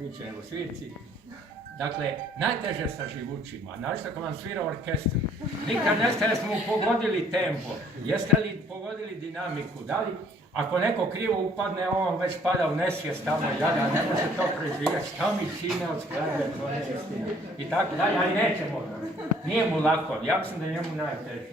priče nego svirci. Dakle, najteže sa živućima, našto kad vam svira orkestru. Nikad ne ste smo pogodili tempo, jeste li pogodili dinamiku, da li ako neko krivo upadne, on već pada u nesvijest tamo, jada, ne može to preživjeti, šta mi čine od skladbe, to ne istina. I tako dalje, ali nećemo, nije mu lako, ja mislim da je njemu najteže.